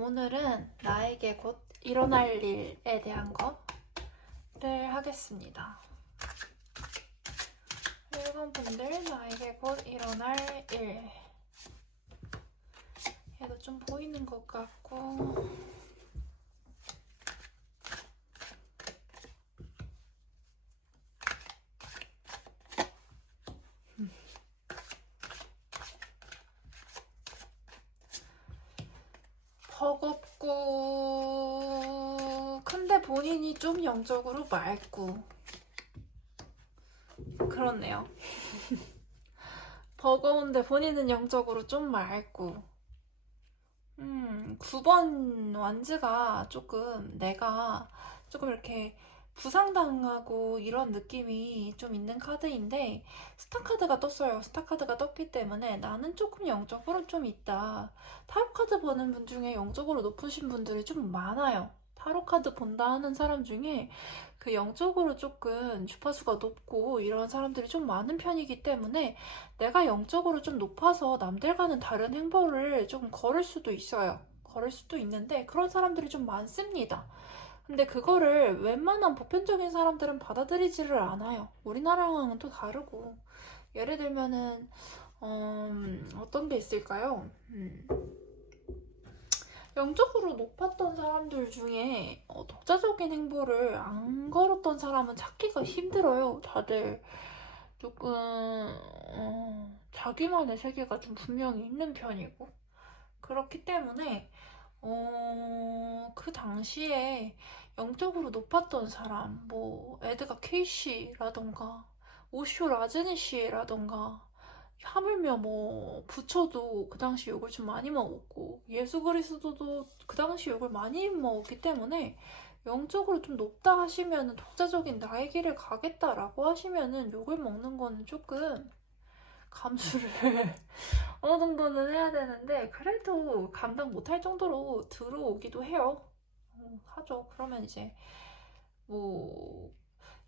오늘은 나에게 곧 일어날 일에 대한 거를 하겠습니다. 1번분들 나에게 곧 일어날 일. 얘도 좀 보이는 것 같고 버겁고 근데 본인이 좀 영적으로 맑고 그렇네요. 버거운데 본인은 영적으로 좀 맑고 9번 완즈가 내가 조금 이렇게 부상당하고 이런 느낌이 좀 있는 카드인데 스타카드가 떴어요. 스타카드가 떴기 때문에 나는 조금 영적으로 좀 있다. 타로카드 보는 분 중에 영적으로 높으신 분들이 좀 많아요. 타로카드 본다 하는 사람 중에 그 영적으로 조금 주파수가 높고 이런 사람들이 좀 많은 편이기 때문에 내가 영적으로 좀 높아서 남들과는 다른 행보를 좀 걸을 수도 있어요. 걸을 수도 있는데 그런 사람들이 좀 많습니다. 근데 그거를 웬만한 보편적인 사람들은 받아들이지를 않아요. 우리나라랑은 또 다르고. 예를 들면은 어떤 게 있을까요? 영적으로 높았던 사람들 중에 독자적인 행보를 안 걸었던 사람은 찾기가 힘들어요. 다들 조금 자기만의 세계가 좀 분명히 있는 편이고 그렇기 때문에 그 당시에 영적으로 높았던 사람, 뭐 에드가 케이시라던가 오쇼 라즈니시라던가 하물며 뭐 부처도 그 당시 욕을 좀 많이 먹었고 예수 그리스도도 그 당시 욕을 많이 먹었기 때문에 영적으로 좀 높다 하시면은 독자적인 나의 길을 가겠다라고 하시면은 욕을 먹는 거는 조금 감수를 어느 정도는 해야 되는데 그래도 감당 못할 정도로 들어오기도 해요. 하죠. 그러면 이제 뭐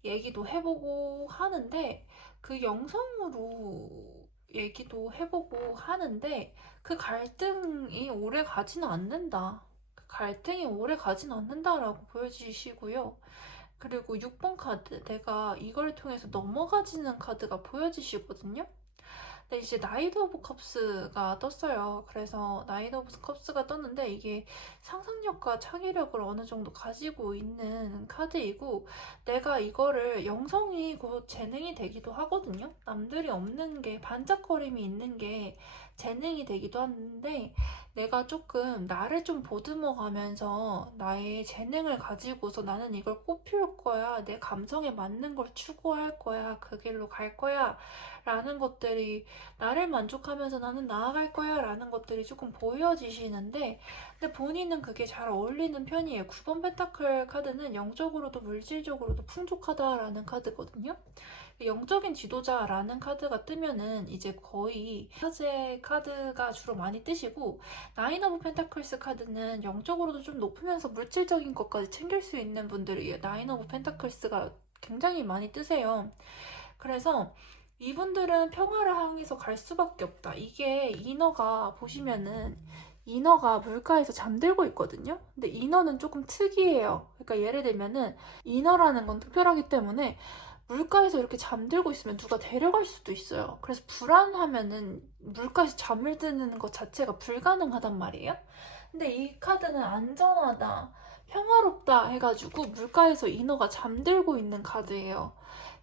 얘기도 해보고 하는데 그 영성으로 얘기도 해보고 하는데 그 갈등이 오래 가지는 않는다. 그 갈등이 오래 가지는 않는다라고 보여지시고요. 그리고 6번 카드 내가 이걸 통해서 넘어가지는 카드가 보여지시거든요. 근데 이제 나이트 오브 컵스가 떴어요. 그래서 나이트 오브 컵스가 떴는데 이게 상상력과 창의력을 어느 정도 가지고 있는 카드이고 내가 이거를 영성이 곧 재능이 되기도 하거든요. 남들이 없는 게 반짝거림이 있는 게 재능이 되기도 하는데 내가 조금 나를 좀 보듬어 가면서 나의 재능을 가지고서 나는 이걸 꼭 피울 거야. 내 감성에 맞는 걸 추구할 거야. 그 길로 갈 거야. 라는 것들이 나를 만족하면서 나는 나아갈 거야 라는 것들이 조금 보여지시는데 근데 본인은 그게 잘 어울리는 편이에요. 9번 펜타클 카드는 영적으로도 물질적으로도 풍족하다라는 카드거든요. 영적인 지도자라는 카드가 뜨면은 이제 거의 사제 카드가 주로 많이 뜨시고 나인 오브 펜타클스 카드는 영적으로도 좀 높으면서 물질적인 것까지 챙길 수 있는 분들이에요. 나인 오브 펜타클스가 굉장히 많이 뜨세요. 그래서 이분들은 평화를 향해서 갈 수밖에 없다. 이게 인어가 보시면은 인어가 물가에서 잠들고 있거든요. 근데 인어는 조금 특이해요. 그러니까 예를 들면은 인어라는 건 특별하기 때문에 물가에서 이렇게 잠들고 있으면 누가 데려갈 수도 있어요. 그래서 불안하면은 물가에서 잠을 드는 것 자체가 불가능하단 말이에요. 근데 이 카드는 안전하다. 평화롭다 해가지고 물가에서 인어가 잠들고 있는 카드예요.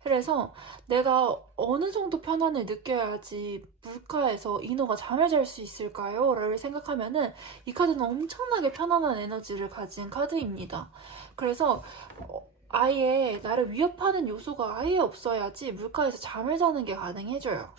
그래서 내가 어느 정도 편안을 느껴야지 물가에서 인어가 잠을 잘 수 있을까요? 라를 생각하면은 이 카드는 엄청나게 편안한 에너지를 가진 카드입니다. 그래서 아예 나를 위협하는 요소가 아예 없어야지 물가에서 잠을 자는 게 가능해져요.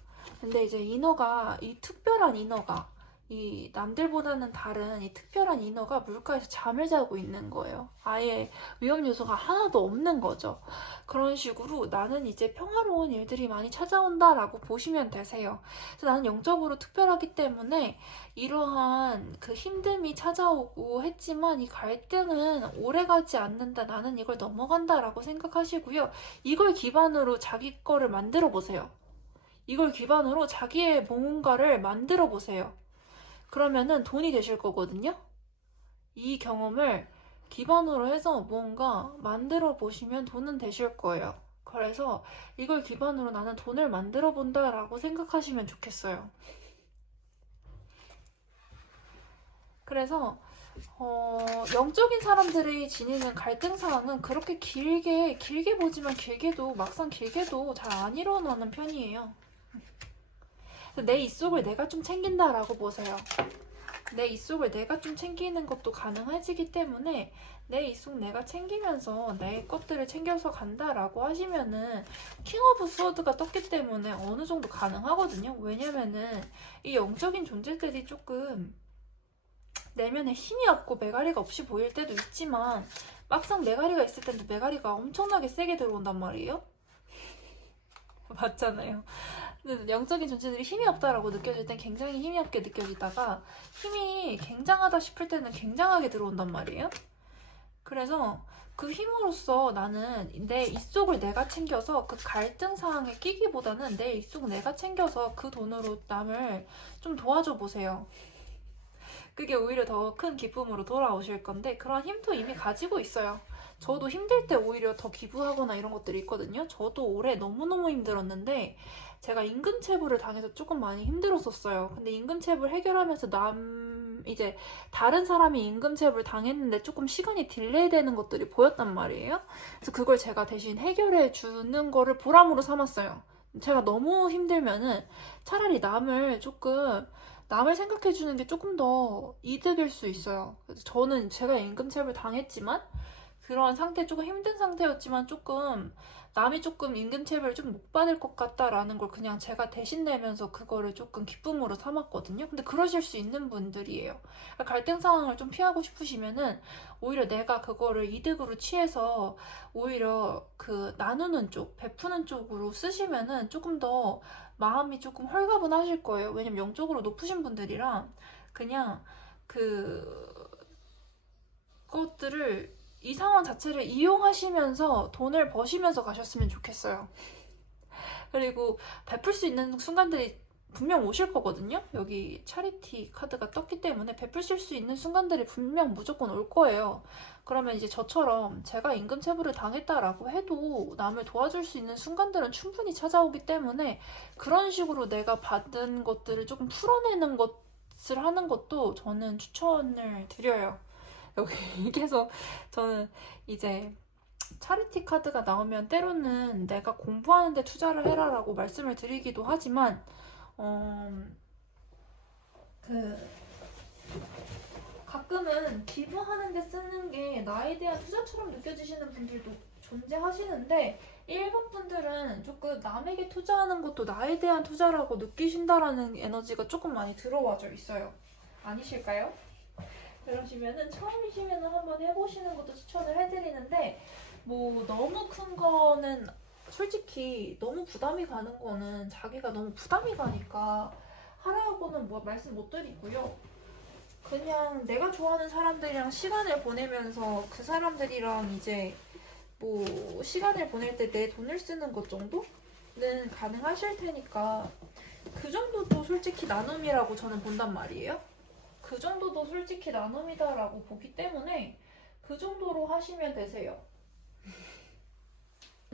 근데 이제 인어가, 이 특별한 인어가, 이 남들보다는 다른 이 특별한 인어가 물가에서 잠을 자고 있는 거예요. 아예 위험 요소가 하나도 없는 거죠. 그런 식으로 나는 이제 평화로운 일들이 많이 찾아온다라고 보시면 되세요. 그래서 나는 영적으로 특별하기 때문에 이러한 그 힘듦이 찾아오고 했지만 이 갈등은 오래가지 않는다. 나는 이걸 넘어간다라고 생각하시고요. 이걸 기반으로 자기 거를 만들어 보세요. 이걸 기반으로 자기의 뭔가를 만들어 보세요. 그러면은 돈이 되실 거거든요. 이 경험을 기반으로 해서 뭔가 만들어 보시면 돈은 되실 거예요. 그래서 이걸 기반으로 나는 돈을 만들어 본다라고 생각하시면 좋겠어요. 그래서 영적인 사람들이 지니는 갈등 상황은 그렇게 길게 보지만 길게도 막상 길게도 잘 안 일어나는 편이에요. 내 입속을 내가 좀 챙긴다라고 보세요. 내 입속을 내가 좀 챙기는 것도 가능해지기 때문에 내 입속 내가 챙기면서 내 것들을 챙겨서 간다라고 하시면은 킹 오브 스워드가 떴기 때문에 어느 정도 가능하거든요. 왜냐면은 이 영적인 존재들이 조금 내면에 힘이 없고 메가리가 없이 보일 때도 있지만 막상 메가리가 있을 때도 메가리가 엄청나게 세게 들어온단 말이에요. 맞잖아요. 영적인 존재들이 힘이 없다라고 느껴질 땐 굉장히 힘이 없게 느껴지다가 힘이 굉장하다 싶을 때는 굉장하게 들어온단 말이에요. 그래서 그 힘으로써 나는 내 입속을 내가 챙겨서 그 갈등 상황에 끼기보다는 내 입속 내가 챙겨서 그 돈으로 남을 좀 도와줘 보세요. 그게 오히려 더 큰 기쁨으로 돌아오실 건데 그런 힘도 이미 가지고 있어요. 저도 힘들 때 오히려 더 기부하거나 이런 것들이 있거든요. 저도 올해 너무너무 힘들었는데 제가 임금체불을 당해서 조금 많이 힘들었었어요. 근데 임금체불 해결하면서 이제 다른 사람이 임금체불 당했는데 조금 시간이 딜레이 되는 것들이 보였단 말이에요. 그래서 그걸 제가 대신 해결해 주는 거를 보람으로 삼았어요. 제가 너무 힘들면은 차라리 남을 생각해 주는 게 조금 더 이득일 수 있어요. 그래서 저는 제가 임금체불 당했지만 그런 상태 조금 힘든 상태였지만 조금 남이 조금 임금체불을 좀 못 받을 것 같다라는 걸 그냥 제가 대신 내면서 그거를 조금 기쁨으로 삼았거든요. 근데 그러실 수 있는 분들이에요. 갈등 상황을 좀 피하고 싶으시면은 오히려 내가 그거를 이득으로 취해서 오히려 그 나누는 쪽, 베푸는 쪽으로 쓰시면은 조금 더 마음이 조금 홀가분하실 거예요. 왜냐면 영적으로 높으신 분들이랑 그냥 그것들을 이 상황 자체를 이용하시면서 돈을 버시면서 가셨으면 좋겠어요. 그리고 베풀 수 있는 순간들이 분명 오실 거거든요. 여기 차리티 카드가 떴기 때문에 베푸실 수 있는 순간들이 분명 무조건 올 거예요. 그러면 이제 저처럼 제가 임금체불을 당했다라고 해도 남을 도와줄 수 있는 순간들은 충분히 찾아오기 때문에 그런 식으로 내가 받은 것들을 조금 풀어내는 것을 하는 것도 저는 추천을 드려요. 여기에서 저는 이제 차리티 카드가 나오면 때로는 내가 공부하는 데 투자를 해라라고 말씀을 드리기도 하지만 가끔은 기부하는 데 쓰는 게 나에 대한 투자처럼 느껴지시는 분들도 존재하시는데 일본 분들은 조금 남에게 투자하는 것도 나에 대한 투자라고 느끼신다라는 에너지가 조금 많이 들어와져 있어요. 아니실까요? 그러시면은 처음이시면은 한번 해보시는 것도 추천을 해드리는데 뭐 너무 큰 거는 솔직히 너무 부담이 가는 거는 자기가 너무 부담이 가니까 하라고는 뭐 말씀 못 드리고요. 그냥 내가 좋아하는 사람들이랑 시간을 보내면서 그 사람들이랑 이제 뭐 시간을 보낼 때 내 돈을 쓰는 것 정도는 가능하실 테니까 그 정도도 솔직히 나눔이라고 저는 본단 말이에요. 그 정도도 솔직히 나눔이다라고 보기 때문에 그 정도로 하시면 되세요.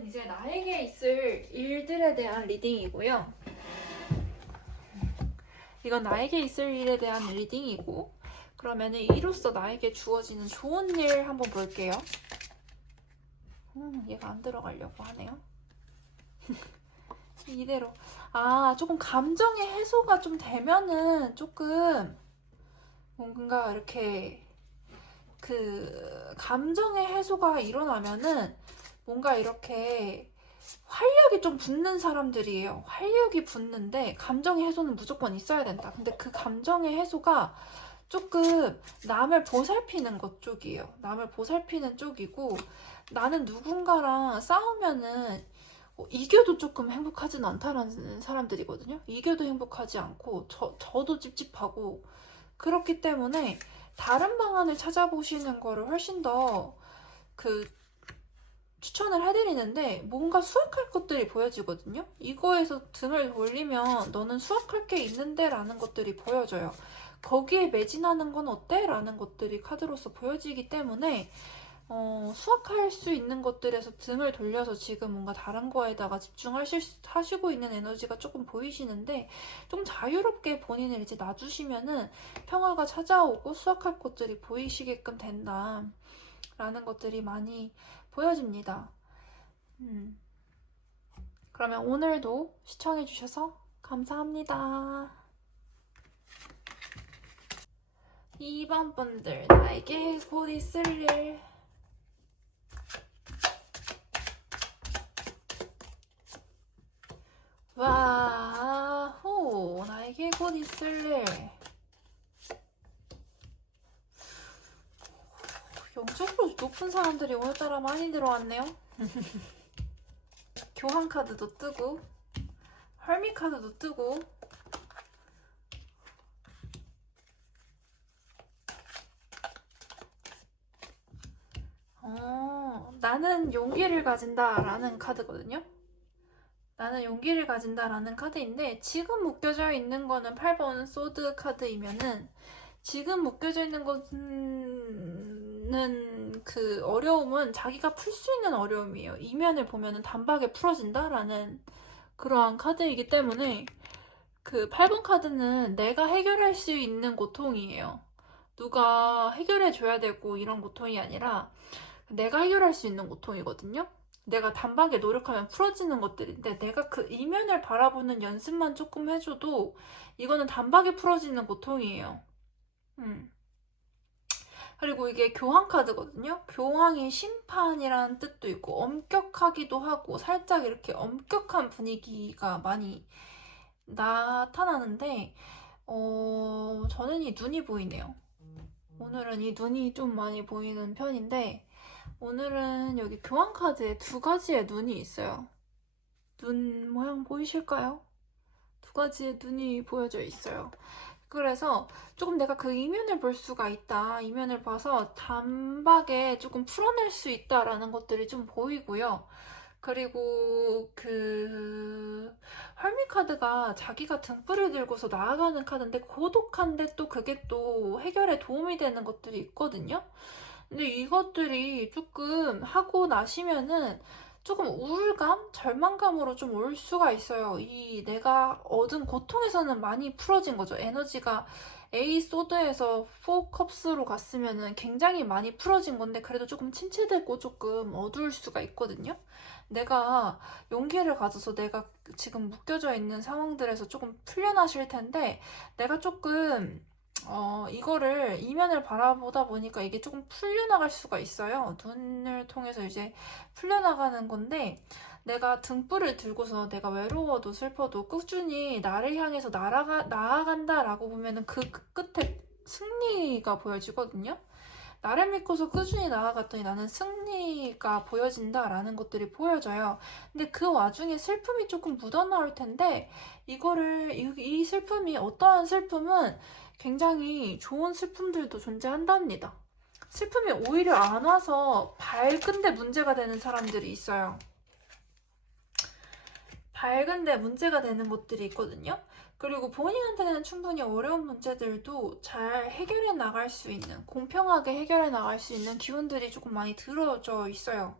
이제 나에게 있을 일들에 대한 리딩이고요. 이건 나에게 있을 일에 대한 리딩이고 그러면은 이로써 나에게 주어지는 좋은 일 한번 볼게요. 얘가 안 들어가려고 하네요. 이대로. 조금 감정의 해소가 좀 되면은 조금 뭔가 이렇게 감정의 해소가 일어나면은 뭔가 이렇게 활력이 좀 붙는 사람들이에요. 활력이 붙는데 감정의 해소는 무조건 있어야 된다. 근데 그 감정의 해소가 조금 남을 보살피는 것 쪽이에요. 남을 보살피는 쪽이고, 나는 누군가랑 싸우면은 이겨도 조금 행복하진 않다라는 사람들이거든요. 이겨도 행복하지 않고 저도 찝찝하고, 그렇기 때문에 다른 방안을 찾아보시는 거를 훨씬 더 추천을 해드리는데, 뭔가 수확할 것들이 보여지거든요. 이거에서 등을 돌리면 너는 수확할 게 있는데 라는 것들이 보여져요. 거기에 매진하는 건 어때? 라는 것들이 카드로서 보여지기 때문에 수확할 수 있는 것들에서 등을 돌려서 지금 뭔가 다른 거에다가 집중하시고 있는 에너지가 조금 보이시는데, 좀 자유롭게 본인을 이제 놔주시면은 평화가 찾아오고 수확할 것들이 보이시게끔 된다 라는 것들이 많이 보여집니다. 그러면 오늘도 시청해주셔서 감사합니다. 2번 분들, 나에게 곧 있을 일. 와호, 나에게 곧 있을 일. 영적으로 높은 사람들이 오늘따라 많이 들어왔네요. 교환 카드도 뜨고, 헐미 카드도 뜨고. 나는 용기를 가진다 라는 카드거든요. 나는 용기를 가진다 라는 카드인데, 지금 묶여져 있는 거는 8번 소드 카드이면은, 지금 묶여져 있는 거는 그 어려움은 자기가 풀 수 있는 어려움이에요. 이면을 보면은 단박에 풀어진다 라는 그러한 카드이기 때문에, 그 8번 카드는 내가 해결할 수 있는 고통이에요. 누가 해결해 줘야 되고 이런 고통이 아니라 내가 해결할 수 있는 고통이거든요. 내가 단박에 노력하면 풀어지는 것들인데, 내가 그 이면을 바라보는 연습만 조금 해줘도 이거는 단박에 풀어지는 고통이에요. 그리고 이게 교황 카드거든요. 교황이 심판이라는 뜻도 있고 엄격하기도 하고, 살짝 이렇게 엄격한 분위기가 많이 나타나는데, 저는 이 눈이 보이네요. 오늘은 이 눈이 좀 많이 보이는 편인데, 오늘은 여기 교황 카드에 2가지의 눈이 있어요. 눈 모양 보이실까요? 2가지의 눈이 보여져 있어요. 그래서 조금 내가 그 이면을 볼 수가 있다. 이면을 봐서 단박에 조금 풀어낼 수 있다라는 것들이 좀 보이고요. 그리고 헐미 카드가 자기가 등불을 들고서 나아가는 카드인데, 고독한데 또 그게 또 해결에 도움이 되는 것들이 있거든요. 근데 이것들이 조금 하고 나시면은 조금 우울감, 절망감으로 좀 올 수가 있어요. 이 내가 얻은 고통에서는 많이 풀어진 거죠. 에너지가 A 소드에서 4컵스로 갔으면은 굉장히 많이 풀어진 건데, 그래도 조금 침체되고 조금 어두울 수가 있거든요. 내가 용기를 가져서 내가 지금 묶여져 있는 상황들에서 조금 풀려나실 텐데, 내가 조금 이거를 이면을 바라보다 보니까 이게 조금 풀려나갈 수가 있어요. 눈을 통해서 이제 풀려나가는 건데, 내가 등불을 들고서 내가 외로워도 슬퍼도 꾸준히 나를 향해서 나아간다라고 보면은 그 끝에 승리가 보여지거든요. 나를 믿고서 꾸준히 나아갔더니 나는 승리가 보여진다라는 것들이 보여져요. 근데 그 와중에 슬픔이 조금 묻어나올 텐데, 이 슬픔이, 어떠한 슬픔은 굉장히 좋은 슬픔들도 존재한답니다. 슬픔이 오히려 안 와서 밝은데 문제가 되는 사람들이 있어요. 밝은데 문제가 되는 것들이 있거든요. 그리고 본인한테는 충분히 어려운 문제들도 잘 해결해 나갈 수 있는, 공평하게 해결해 나갈 수 있는 기운들이 조금 많이 들어져 있어요.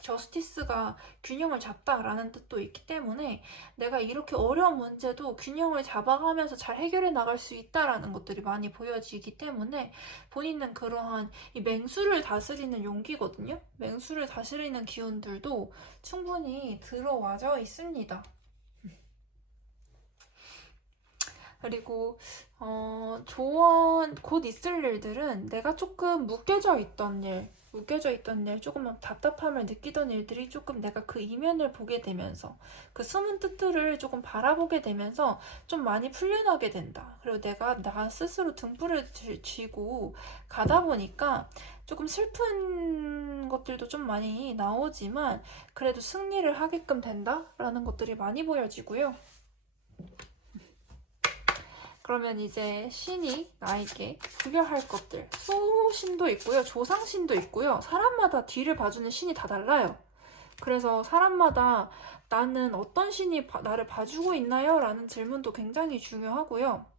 저스티스가 균형을 잡다라는 뜻도 있기 때문에 내가 이렇게 어려운 문제도 균형을 잡아가면서 잘 해결해 나갈 수 있다라는 것들이 많이 보여지기 때문에 본인은 그러한 이 맹수를 다스리는 용기거든요. 맹수를 다스리는 기운들도 충분히 들어와져 있습니다. 그리고 조언 곧 있을 일들은 내가 조금 묶여져 있던 일, 조금 답답함을 느끼던 일들이 조금 내가 그 이면을 보게 되면서 그 숨은 뜻들을 조금 바라보게 되면서 좀 많이 풀려나게 된다. 그리고 내가 나 스스로 등불을 쥐고 가다 보니까 조금 슬픈 것들도 좀 많이 나오지만 그래도 승리를 하게끔 된다라는 것들이 많이 보여지고요. 그러면 이제 신이 나에게 부여할 것들, 수신도 있고요, 조상신도 있고요. 사람마다 뒤를 봐주는 신이 다 달라요. 그래서 사람마다 나는 어떤 신이 나를 봐주고 있나요? 라는 질문도 굉장히 중요하고요.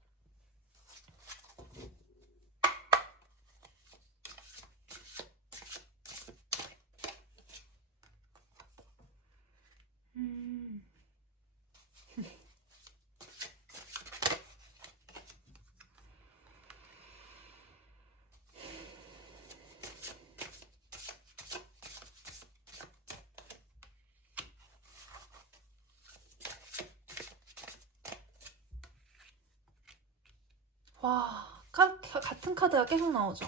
와, 같은 카드가 계속 나오죠.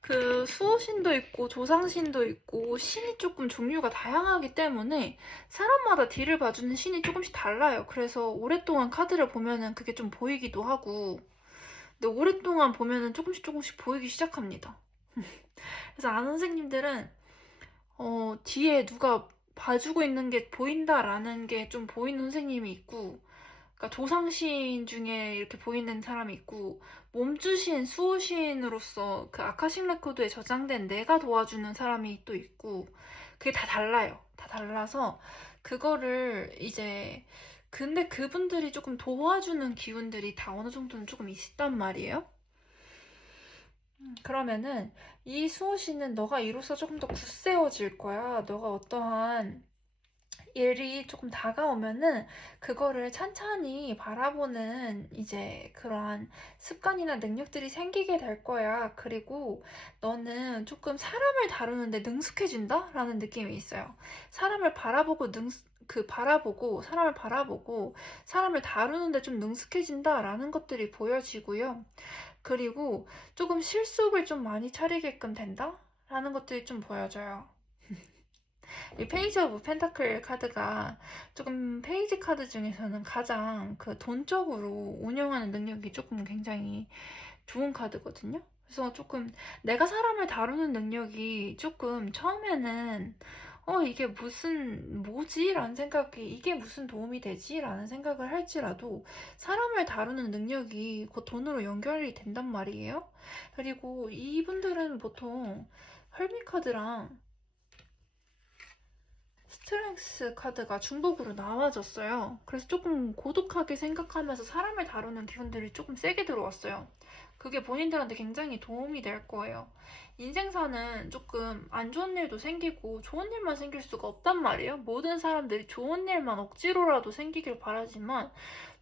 그 수호신도 있고 조상신도 있고 신이 조금 종류가 다양하기 때문에 사람마다 딜을 봐주는 신이 조금씩 달라요. 그래서 오랫동안 카드를 보면은 그게 좀 보이기도 하고, 근데 오랫동안 보면은 조금씩 보이기 시작합니다. 그래서 아는 선생님들은 뒤에 누가 봐주고 있는 게 보인다라는 게 좀 보이는 선생님이 있고, 그러니까 조상신 중에 이렇게 보이는 사람이 있고, 몸주신, 수호신으로서 그 아카식 레코드에 저장된 내가 도와주는 사람이 또 있고, 그게 다 달라요. 다 달라서 그거를 이제 근데 그분들이 조금 도와주는 기운들이 다 어느 정도는 조금 있단 말이에요. 그러면은 이 수호신은 너가 이로써 조금 더 굳세어질 거야. 너가 어떠한 일이 조금 다가오면은 그거를 찬찬히 바라보는 이제 그러한 습관이나 능력들이 생기게 될 거야. 그리고 너는 조금 사람을 다루는데 능숙해진다? 라는 느낌이 있어요. 사람을 바라보고 사람을 다루는데 좀 능숙해진다 라는 것들이 보여지고요. 그리고 조금 실속을 좀 많이 차리게끔 된다? 라는 것들이 좀 보여져요. 이 페이지 오브 펜타클 카드가 조금 페이지 카드 중에서는 가장 그 돈적으로 운영하는 능력이 조금 굉장히 좋은 카드거든요. 그래서 조금 내가 사람을 다루는 능력이 조금 처음에는 이게 뭐지? 라는 생각이 이게 무슨 도움이 되지? 라는 생각을 할지라도 사람을 다루는 능력이 곧 돈으로 연결이 된단 말이에요. 그리고 이분들은 보통 헐미 카드랑 스트렝스 카드가 중복으로 나와졌어요. 그래서 조금 고독하게 생각하면서 사람을 다루는 기운들이 조금 세게 들어왔어요. 그게 본인들한테 굉장히 도움이 될 거예요. 인생사는 조금 안 좋은 일도 생기고 좋은 일만 생길 수가 없단 말이에요. 모든 사람들이 좋은 일만 억지로라도 생기길 바라지만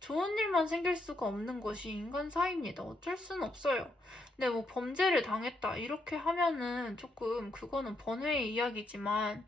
좋은 일만 생길 수가 없는 것이 인간사입니다. 어쩔 수는 없어요. 근데 뭐 범죄를 당했다 이렇게 하면은 조금 그거는 번외의 이야기지만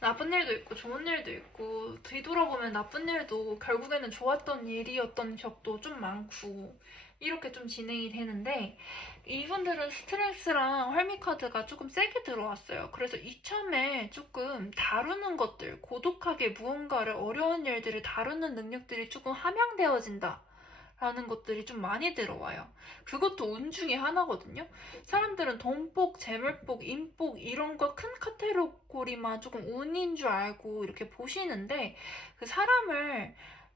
나쁜 일도 있고 좋은 일도 있고 뒤돌아보면 나쁜 일도 결국에는 좋았던 일이었던 적도 좀 많고 이렇게 좀 진행이 되는데 이분들은 스트레스랑 활미카드가 조금 세게 들어왔어요. 그래서 이참에 조금 다루는 것들, 고독하게 무언가를 어려운 일들을 다루는 능력들이 조금 함양되어진다. 라는 것들이 좀 많이 들어와요. 그것도 운 중에 하나거든요. 사람들은 돈복, 재물복, 인복 이런 거 큰 카테고리만 조금 운인 줄 알고 이렇게 보시는데 그 사람을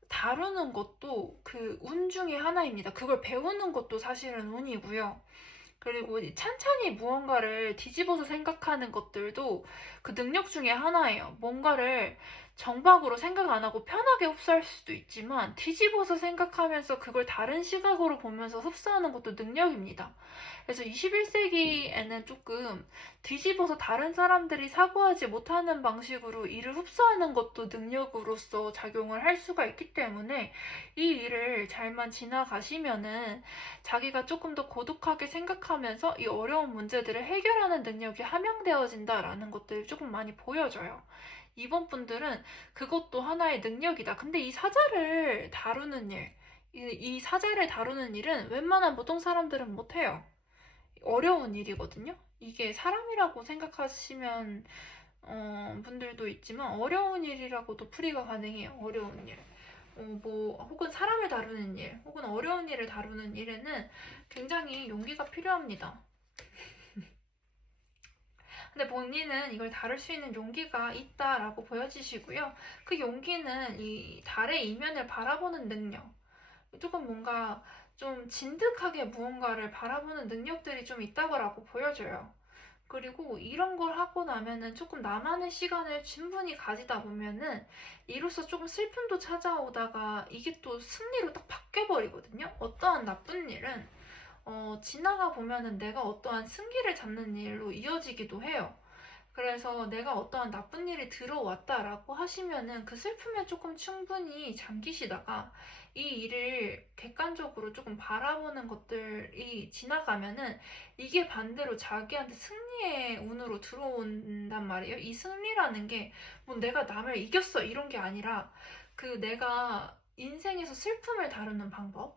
다루는 것도 그 운 중에 하나입니다. 그걸 배우는 것도 사실은 운이고요. 그리고 찬찬히 무언가를 뒤집어서 생각하는 것들도 그 능력 중에 하나예요. 뭔가를 정박으로 생각 안 하고 편하게 흡수할 수도 있지만 뒤집어서 생각하면서 그걸 다른 시각으로 보면서 흡수하는 것도 능력입니다. 그래서 21세기에는 조금 뒤집어서 다른 사람들이 사고하지 못하는 방식으로 일을 흡수하는 것도 능력으로서 작용을 할 수가 있기 때문에 이 일을 잘만 지나가시면은 자기가 조금 더 고독하게 생각하면서 이 어려운 문제들을 해결하는 능력이 함양되어진다라는 것들을 조금 많이 보여줘요. 이번 분들은 그것도 하나의 능력이다. 근데 이 사자를 다루는 일, 이 사자를 다루는 일은 웬만한 보통 사람들은 못해요. 어려운 일이거든요. 이게 사람이라고 생각하시면 분들도 있지만 어려운 일이라고도 풀이가 가능해요. 어려운 일. 혹은 사람을 다루는 일, 혹은 어려운 일을 다루는 일에는 굉장히 용기가 필요합니다. 근데 본인은 이걸 다룰 수 있는 용기가 있다라고 보여지시고요. 그 용기는 이 달의 이면을 바라보는 능력, 조금 뭔가 좀 진득하게 무언가를 바라보는 능력들이 좀 있다고 보여져요. 그리고 이런 걸 하고 나면은 조금 나만의 시간을 충분히 가지다 보면은 이로써 조금 슬픔도 찾아오다가 이게 또 승리로 딱 바뀌어버리거든요. 어떠한 나쁜 일은 지나가 보면은 내가 어떠한 승기를 잡는 일로 이어지기도 해요. 그래서 내가 어떠한 나쁜 일이 들어왔다라고 하시면은 그 슬픔에 조금 충분히 잠기시다가 이 일을 객관적으로 조금 바라보는 것들이 지나가면은 이게 반대로 자기한테 승리의 운으로 들어온단 말이에요. 이 승리라는 게 뭐 내가 남을 이겼어 이런 게 아니라 그 내가 인생에서 슬픔을 다루는 방법,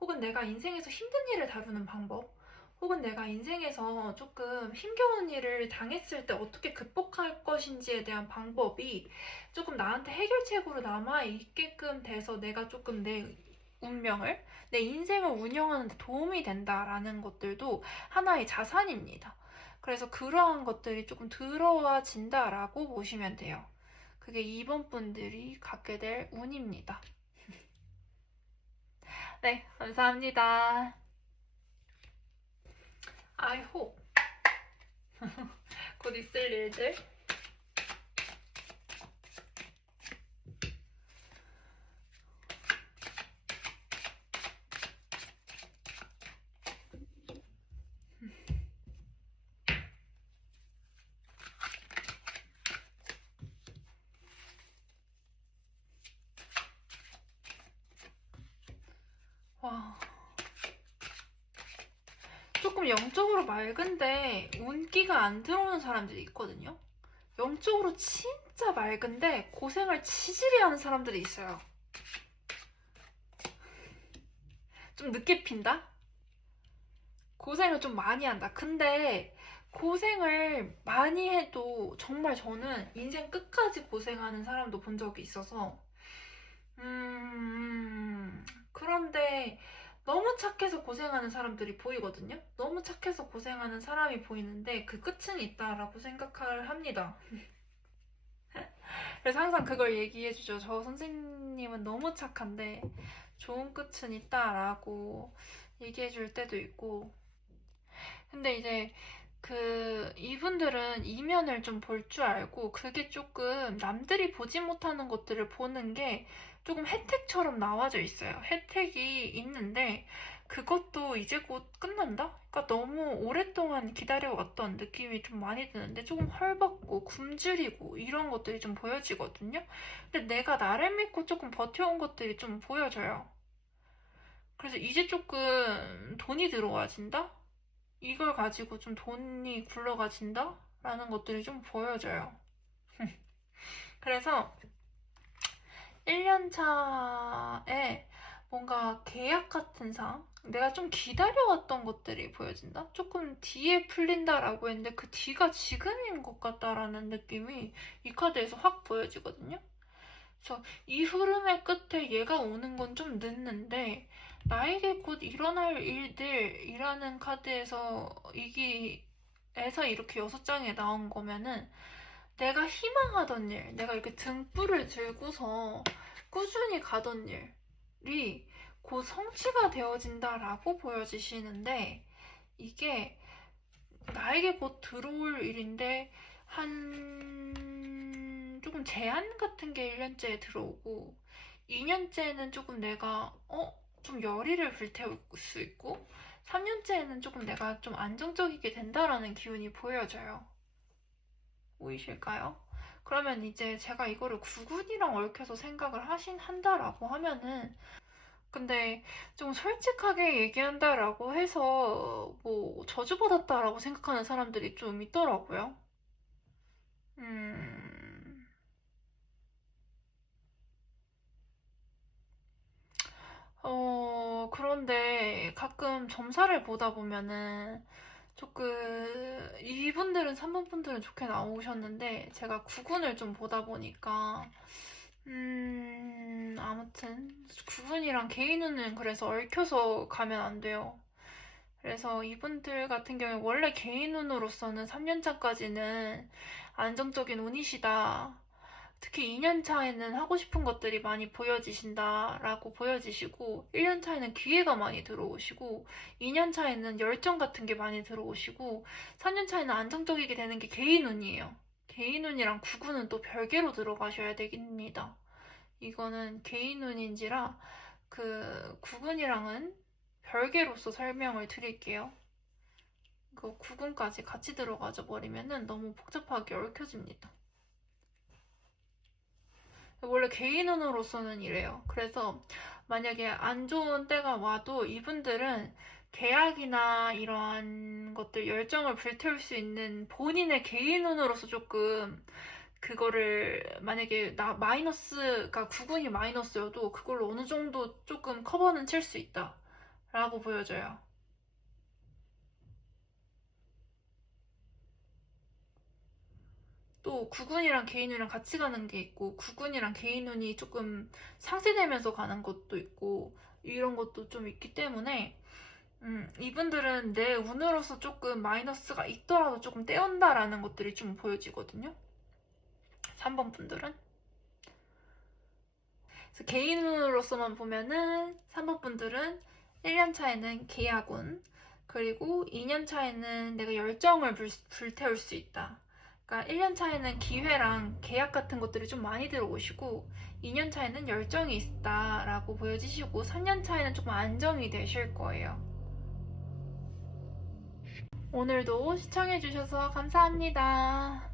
혹은 내가 인생에서 힘든 일을 다루는 방법, 혹은 내가 인생에서 조금 힘겨운 일을 당했을 때 어떻게 극복할 것인지에 대한 방법이 조금 나한테 해결책으로 남아있게끔 돼서 내가 조금 내 운명을, 내 인생을 운영하는 데 도움이 된다라는 것들도 하나의 자산입니다. 그래서 그러한 것들이 조금 들어와진다라고 보시면 돼요. 그게 2번 분들이 갖게 될 운입니다. 네, 감사합니다. I hope 곧 있을 일들. 와, 조금 영적으로 맑은데 운기가 안 들어오는 사람들이 있거든요. 영적으로 진짜 맑은데 고생을 치질이 하는 사람들이 있어요. 좀 늦게 핀다? 고생을 좀 많이 한다. 근데 고생을 많이 해도 정말 저는 인생 끝까지 고생하는 사람도 본 적이 있어서 그런데 너무 착해서 고생하는 사람들이 보이거든요. 너무 착해서 고생하는 사람이 보이는데 그 끝은 있다라고 생각을 합니다. 그래서 항상 그걸 얘기해주죠. 저 선생님은 너무 착한데 좋은 끝은 있다라고 얘기해줄 때도 있고. 근데 이제 이분들은 이면을 좀 볼 줄 알고 그게 조금 남들이 보지 못하는 것들을 보는 게 조금 혜택처럼 나와져 있어요. 혜택이 있는데 그것도 이제 곧 끝난다? 그러니까 너무 오랫동안 기다려왔던 느낌이 좀 많이 드는데 조금 헐벗고 굶주리고 이런 것들이 좀 보여지거든요. 근데 내가 나를 믿고 조금 버텨온 것들이 좀 보여져요. 그래서 이제 조금 돈이 들어와진다? 이걸 가지고 좀 돈이 굴러가진다? 라는 것들이 좀 보여져요. 그래서 1년 차에 뭔가 계약 같은 상, 내가 좀 기다려왔던 것들이 보여진다? 조금 뒤에 풀린다라고 했는데 그 뒤가 지금인 것 같다라는 느낌이 이 카드에서 확 보여지거든요. 그래서 이 흐름의 끝에 얘가 오는 건 좀 늦는데 나에게 곧 일어날 일들이라는 카드에서 이게에서 이렇게 6장에 나온 거면은 내가 희망하던 일, 내가 이렇게 등불을 들고서 꾸준히 가던 일이 곧 성취가 되어진다라고 보여지시는데 이게 나에게 곧 들어올 일인데 조금 제한 같은 게 1년째에 들어오고 2년째는 조금 내가 좀 열의를 불태울 수 있고 3년째에는 조금 내가 좀 안정적이게 된다라는 기운이 보여져요. 보이실까요? 그러면 이제 제가 이거를 구군이랑 얽혀서 생각을 한다라고 하면은 근데 좀 솔직하게 얘기한다라고 해서 뭐 저주받았다라고 생각하는 사람들이 좀 있더라고요. 음, 그런데 가끔 점사를 보다 보면은 조금 이분들은 3번 분들은 좋게 나오셨는데 제가 9군을 좀 보다 보니까 아무튼 9군이랑 개인운은 그래서 얽혀서 가면 안 돼요. 그래서 이분들 같은 경우에 원래 개인운으로서는 3년차까지는 안정적인 운이시다. 특히 2년차에는 하고 싶은 것들이 많이 보여지신다라고 보여지시고 1년차에는 기회가 많이 들어오시고 2년차에는 열정 같은 게 많이 들어오시고 3년차에는 안정적이게 되는 게 개인운이에요. 개인운이랑 구군은 또 별개로 들어가셔야 됩니다. 이거는 개인운인지라 그 구군이랑은 별개로서 설명을 드릴게요. 그 구군까지 같이 들어가져 버리면은 너무 복잡하게 얽혀집니다. 원래 개인운으로서는 이래요. 그래서 만약에 안 좋은 때가 와도 이분들은 계약이나 이러한 것들 열정을 불태울 수 있는 본인의 개인운으로서 조금 그거를 만약에 마이너스가 9군이 마이너스여도 그걸로 어느 정도 조금 커버는 칠 수 있다 라고 보여져요. 또 9군이랑 개인운이랑 같이 가는 게 있고 9군이랑 개인운이 조금 상쇄되면서 가는 것도 있고 이런 것도 좀 있기 때문에 이분들은 내 운으로서 조금 마이너스가 있더라도 조금 떼온다라는 것들이 좀 보여지거든요. 3번 분들은. 그래서 개인운으로서만 보면은 3번 분들은 1년 차에는 계약운, 그리고 2년 차에는 내가 열정을 불태울 수 있다. 그러니까 1년 차에는 기회랑 계약 같은 것들이 좀 많이 들어오시고 2년 차에는 열정이 있다라고 보여지시고 3년 차에는 조금 안정이 되실 거예요. 오늘도 시청해주셔서 감사합니다.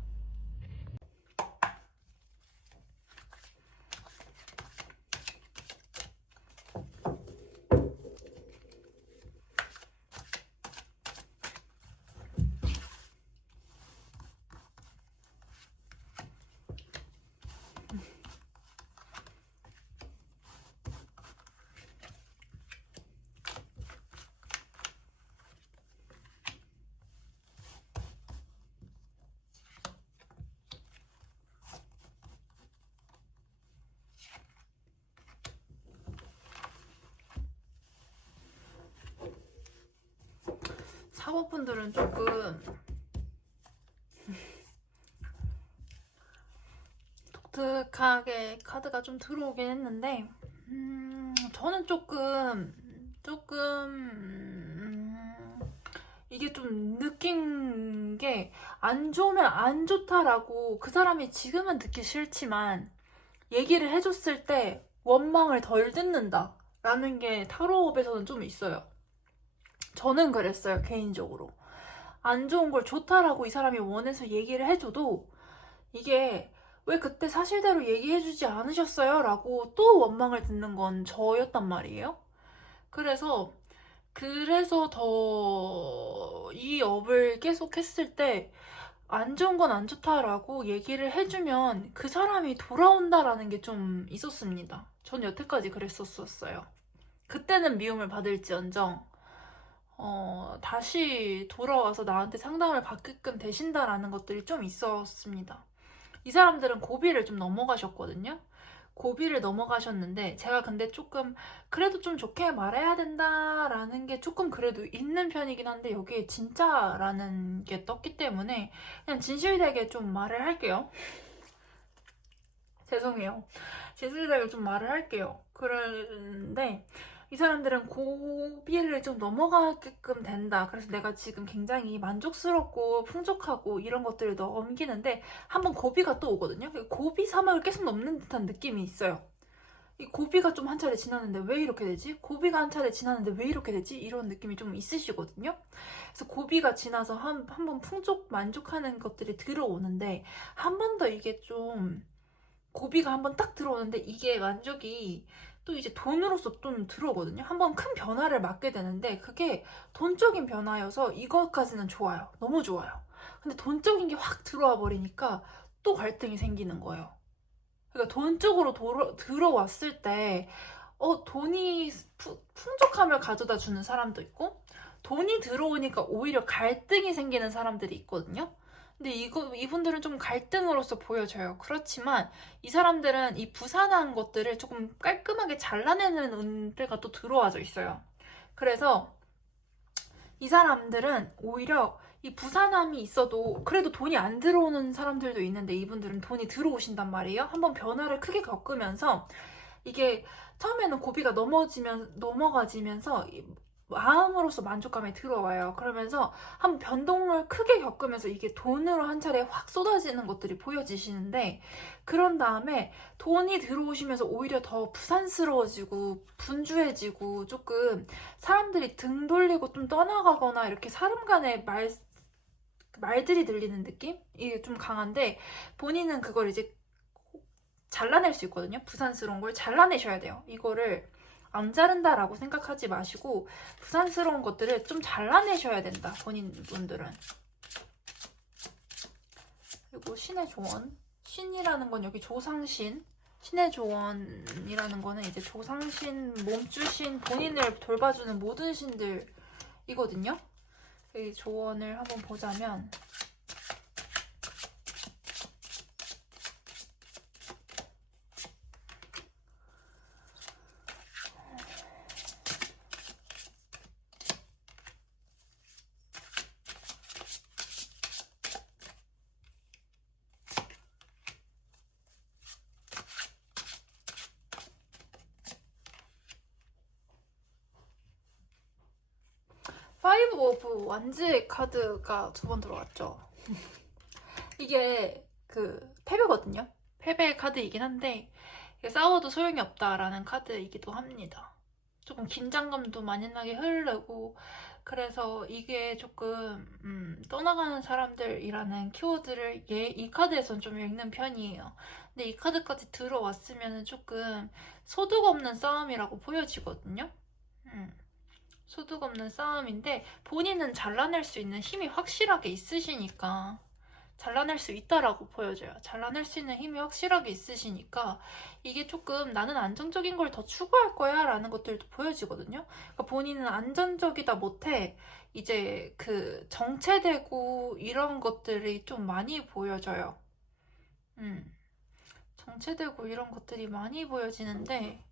4번 분들은 조금 독특하게 카드가 좀 들어오긴 했는데 저는 조금 이게 좀 느낀 게 안 좋으면 안 좋다라고 그 사람이 지금은 듣기 싫지만 얘기를 해줬을 때 원망을 덜 듣는다 라는 게 타로업에서는 좀 있어요. 저는 그랬어요, 개인적으로. 안 좋은 걸 좋다라고 이 사람이 원해서 얘기를 해줘도 이게 왜 그때 사실대로 얘기해주지 않으셨어요? 라고 또 원망을 듣는 건 저였단 말이에요. 그래서 더 이 업을 계속 했을 때 안 좋은 건 안 좋다라고 얘기를 해주면 그 사람이 돌아온다라는 게 좀 있었습니다. 전 여태까지 그랬었어요. 그때는 미움을 받을지언정 다시 돌아와서 나한테 상담을 받게끔 되신다라는 것들이 좀 있었습니다. 이 사람들은 고비를 좀 넘어가셨거든요. 고비를 넘어가셨는데 제가 근데 조금 그래도 좀 좋게 말해야 된다라는 게 조금 그래도 있는 편이긴 한데 여기에 진짜라는 게 떴기 때문에 그냥 진실되게 좀 말을 할게요. 죄송해요. 진실되게 좀 말을 할게요. 그런데 이 사람들은 고비를 좀 넘어가게끔 된다. 그래서 내가 지금 굉장히 만족스럽고 풍족하고 이런 것들을 넘기는데 한번 고비가 또 오거든요. 고비 사막을 계속 넘는 듯한 느낌이 있어요. 이 고비가 좀 한 차례 지났는데 왜 이렇게 되지? 고비가 한 차례 지났는데 왜 이렇게 되지? 이런 느낌이 좀 있으시거든요. 그래서 고비가 지나서 한 번 만족하는 것들이 들어오는데 한 번 더 이게 좀 고비가 한 번 딱 들어오는데 이게 만족이 또 이제 돈으로서 좀 들어오거든요. 한번 큰 변화를 맞게 되는데 그게 돈적인 변화여서 이것까지는 좋아요. 너무 좋아요. 근데 돈적인 게 확 들어와 버리니까 또 갈등이 생기는 거예요. 그러니까 돈적으로 들어왔을 때 돈이 풍족함을 가져다 주는 사람도 있고 돈이 들어오니까 오히려 갈등이 생기는 사람들이 있거든요. 근데 이분들은 좀 갈등으로서 보여져요. 그렇지만 이 사람들은 이 부산한 것들을 조금 깔끔하게 잘라내는 운대가 또 들어와져 있어요. 그래서 이 사람들은 오히려 이 부산함이 있어도 그래도 돈이 안 들어오는 사람들도 있는데 이분들은 돈이 들어오신단 말이에요. 한번 변화를 크게 겪으면서 이게 처음에는 고비가 넘어가지면서 마음으로서 만족감이 들어와요. 그러면서 한 변동을 크게 겪으면서 이게 돈으로 한 차례 확 쏟아지는 것들이 보여지시는데 그런 다음에 돈이 들어오시면서 오히려 더 부산스러워지고 분주해지고 조금 사람들이 등 돌리고 좀 떠나가거나 이렇게 사람 간의 말들이 들리는 느낌? 이게 좀 강한데 본인은 그걸 이제 잘라낼 수 있거든요. 부산스러운 걸 잘라내셔야 돼요. 이거를 안 자른다라고 생각하지 마시고 부산스러운 것들을 좀 잘라내셔야 된다. 본인분들은. 그리고 신의 조언. 신이라는 건 여기 조상신. 신의 조언이라는 거는 이제 조상신, 몸주신, 본인을 돌봐주는 모든 신들이거든요. 이 조언을 한번 보자면 파이브 오브 완즈의 카드가 두 번 들어왔죠. 이게 그 패배거든요. 패배의 카드이긴 한데 싸워도 소용이 없다라는 카드이기도 합니다. 조금 긴장감도 많이 나게 흐르고 그래서 이게 조금 떠나가는 사람들이라는 키워드를 이 카드에선 좀 읽는 편이에요. 근데 이 카드까지 들어왔으면 조금 소득 없는 싸움이라고 보여지거든요. 소득 없는 싸움인데 본인은 잘라낼 수 있는 힘이 확실하게 있으시니까 잘라낼 수 있다라고 보여져요. 잘라낼 수 있는 힘이 확실하게 있으시니까 이게 조금 나는 안정적인 걸 더 추구할 거야 라는 것들도 보여지거든요. 그러니까 본인은 안정적이다 못해 이제 그 정체되고 이런 것들이 좀 많이 보여져요. 정체되고 이런 것들이 많이 보여지는데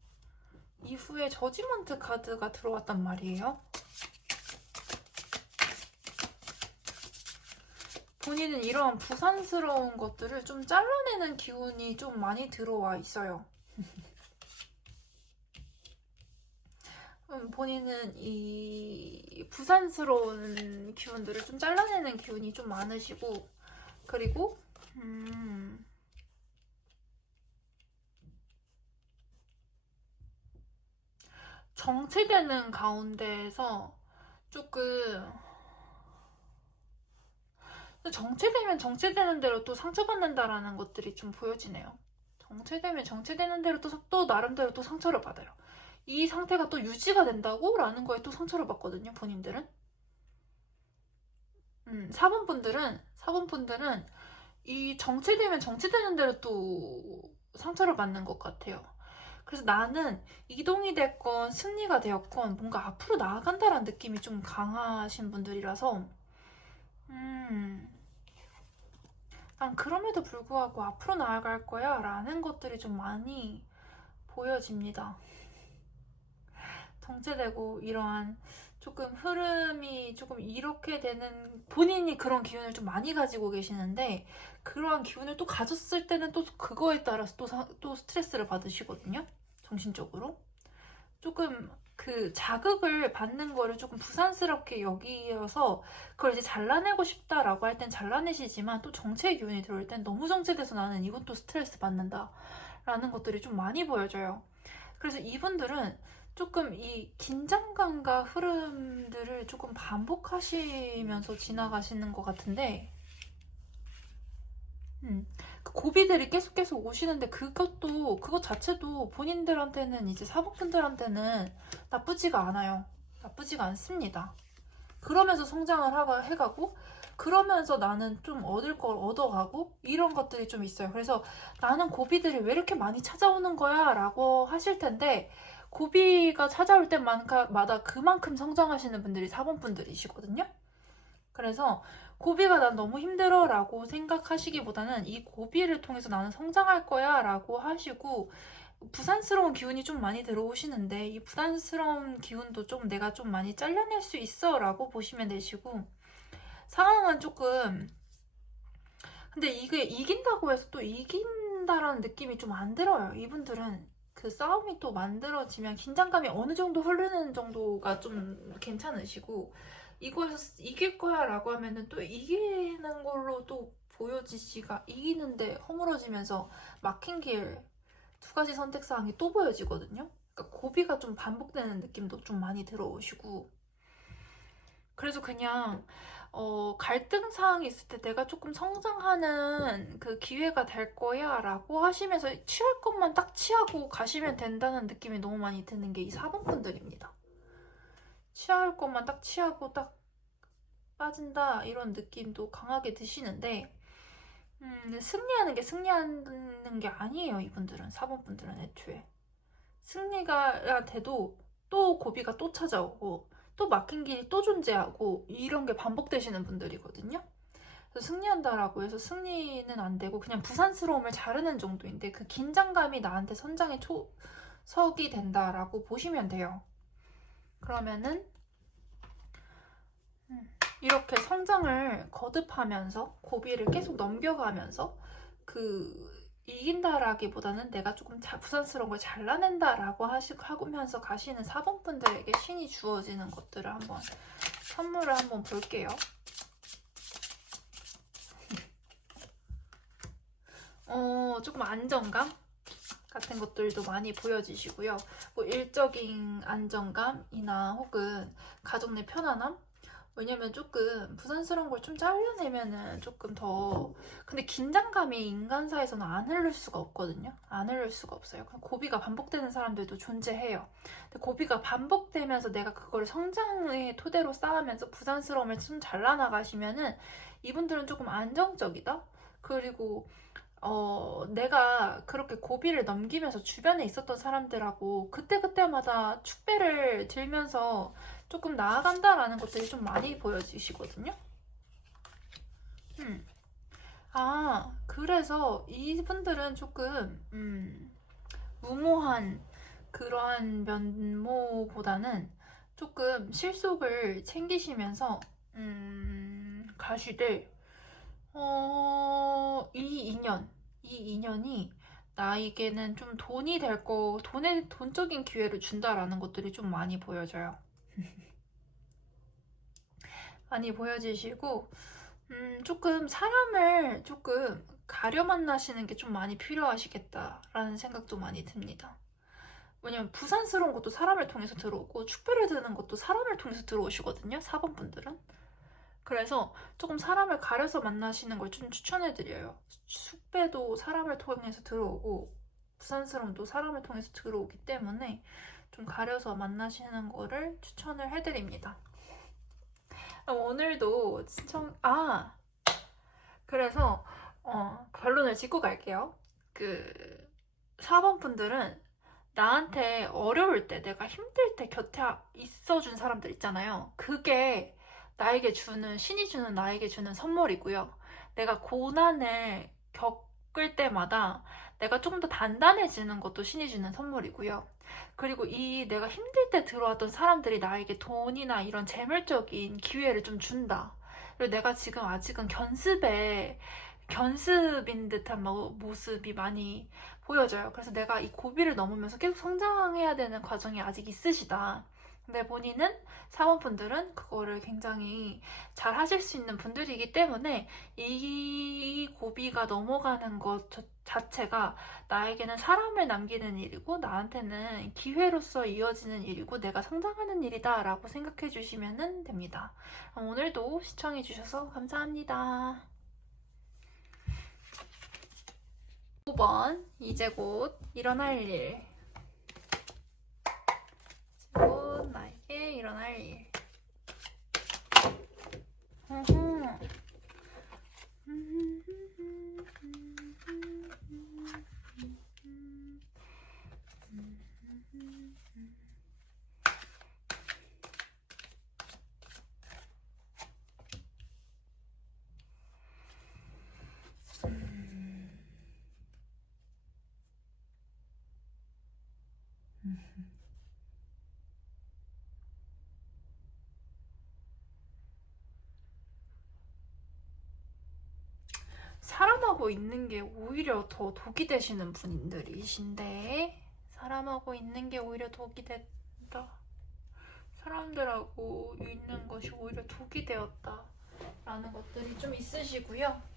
이후에 저지먼트 카드가 들어왔단 말이에요. 본인은 이러한 부산스러운 것들을 좀 잘라내는 기운이 좀 많이 들어와 있어요. 본인은 이 부산스러운 기운들을 좀 잘라내는 기운이 좀 많으시고 그리고 정체되는 가운데에서 조금 정체되면 정체되는 대로 또 상처받는다라는 것들이 좀 보여지네요. 정체되면 정체되는 대로 또 나름대로 또 상처를 받아요. 이 상태가 또 유지가 된다고? 라는 거에 또 상처를 받거든요, 본인들은. 4번분들은 이 정체되면 정체되는 대로 또 상처를 받는 것 같아요. 그래서 나는 이동이 됐건 승리가 되었건 뭔가 앞으로 나아간다라는 느낌이 좀 강하신 분들이라서 난 그럼에도 불구하고 앞으로 나아갈 거야 라는 것들이 좀 많이 보여집니다. 정체되고 이러한 조금 흐름이 조금 이렇게 되는 본인이 그런 기운을 좀 많이 가지고 계시는데 그러한 기운을 또 가졌을 때는 또 그거에 따라서 또 스트레스를 받으시거든요. 정신적으로. 조금 그 자극을 받는 거를 조금 부산스럽게 여기어서 그걸 이제 잘라내고 싶다라고 할 땐 잘라내시지만 또 정체의 기운이 들어올 땐 너무 정체돼서 나는 이것도 스트레스 받는다 라는 것들이 좀 많이 보여져요. 그래서 이분들은 조금 이 긴장감과 흐름들을 조금 반복하시면서 지나가시는 것 같은데 그 고비들이 계속 오시는데 그것 자체도 본인들한테는 이제 사복분들한테는 나쁘지가 않아요. 나쁘지가 않습니다. 그러면서 성장을 해가고 그러면서 나는 좀 얻을 걸 얻어가고 이런 것들이 좀 있어요. 그래서 나는 고비들이 왜 이렇게 많이 찾아오는 거야? 라고 하실 텐데 고비가 찾아올 때마다 그만큼 성장하시는 분들이 4번 분들이시거든요. 그래서 고비가 난 너무 힘들어 라고 생각하시기보다는 이 고비를 통해서 나는 성장할 거야 라고 하시고 부산스러운 기운이 좀 많이 들어오시는데 이 부담스러운 기운도 좀 내가 좀 많이 잘려낼 수 있어 라고 보시면 되시고 상황은 조금 근데 이게 이긴다고 해서 또 이긴다라는 느낌이 좀 안 들어요. 이분들은 그 싸움이 또 만들어지면 긴장감이 어느 정도 흐르는 정도가 좀 괜찮으시고 이거에서 이길 거야 라고 하면은 또 이기는 걸로 또 보여지지가 이기는데 허물어지면서 막힌 길 두 가지 선택사항이 또 보여지거든요. 그러니까 고비가 좀 반복되는 느낌도 좀 많이 들어오시고 그래서 그냥 갈등 사항이 있을 때 내가 조금 성장하는 그 기회가 될 거야 라고 하시면서 취할 것만 딱 취하고 가시면 된다는 느낌이 너무 많이 드는 게 이 4번 분들입니다. 취할 것만 딱 취하고 딱 빠진다 이런 느낌도 강하게 드시는데 승리하는 게 아니에요. 이분들은 4번 분들은 애초에 승리가 돼도 또 고비가 또 찾아오고 또 막힌 길이 또 존재하고 이런 게 반복되시는 분들이거든요. 그래서 승리한다라고 해서 승리는 안 되고 그냥 부산스러움을 자르는 정도인데 그 긴장감이 나한테 선장의 초석이 된다라고 보시면 돼요. 그러면은 이렇게 성장을 거듭하면서 고비를 계속 넘겨가면서 이긴다라기보다는 내가 조금 부산스러운 걸 잘라낸다라고 하면서 가시는 4번 분들에게 신이 주어지는 것들을 한번 선물을 한번 볼게요. 조금 안정감 같은 것들도 많이 보여지시고요. 뭐 일적인 안정감이나 혹은 가족 내 편안함? 왜냐면 조금 부산스러운 걸 좀 잘려내면은 조금 더 근데 긴장감이 인간사에서는 안 흐를 수가 없거든요. 안 흐를 수가 없어요. 고비가 반복되는 사람들도 존재해요. 근데 고비가 반복되면서 내가 그걸 성장의 토대로 쌓으면서 부산스러움을 좀 잘라나가시면은 이분들은 조금 안정적이다. 그리고 내가 그렇게 고비를 넘기면서 주변에 있었던 사람들하고 그때그때마다 축배를 들면서 조금 나아간다라는 것들이 좀 많이 보여지시거든요. 그래서 이분들은 조금 무모한 그러한 면모보다는 조금 실속을 챙기시면서 가시되 이 인연이 나에게는 좀 돈이 될 돈적인 기회를 준다라는 것들이 좀 많이 보여져요. 많이 보여지시고, 조금 사람을 조금 가려 만나시는 게 좀 많이 필요하시겠다라는 생각도 많이 듭니다. 왜냐면 부산스러운 것도 사람을 통해서 들어오고, 축배를 드는 것도 사람을 통해서 들어오시거든요, 4번 분들은. 그래서 조금 사람을 가려서 만나시는 걸 좀 추천해드려요. 숙배도 사람을 통해서 들어오고 부산스러움도 사람을 통해서 들어오기 때문에 좀 가려서 만나시는 거를 추천을 해드립니다. 오늘도 그래서 결론을 짓고 갈게요. 4번 분들은 나한테 어려울 때 내가 힘들 때 곁에 있어준 사람들 있잖아요. 그게 신이 주는 나에게 주는 선물이고요. 내가 고난을 겪을 때마다 내가 조금 더 단단해지는 것도 신이 주는 선물이고요. 그리고 내가 힘들 때 들어왔던 사람들이 나에게 돈이나 이런 재물적인 기회를 좀 준다. 그리고 내가 지금 아직은 견습인 듯한 모습이 많이 보여져요. 그래서 내가 이 고비를 넘으면서 계속 성장해야 되는 과정이 아직 있으시다. 근데 본인은 사원분들은 그거를 굉장히 잘 하실 수 있는 분들이기 때문에 이 고비가 넘어가는 것 자체가 나에게는 사람을 남기는 일이고 나한테는 기회로서 이어지는 일이고 내가 성장하는 일이다 라고 생각해 주시면 됩니다. 오늘도 시청해 주셔서 감사합니다. 5번 이제 곧 일어날 일. 곧 나에게 일어날 일. 사람하고 있는 게 오히려 더 독이 되시는 분들이신데, 사람하고 있는 게 오히려 독이 됐다. 사람들하고 있는 것이 오히려 독이 되었다 라는 것들이 좀 있으시고요.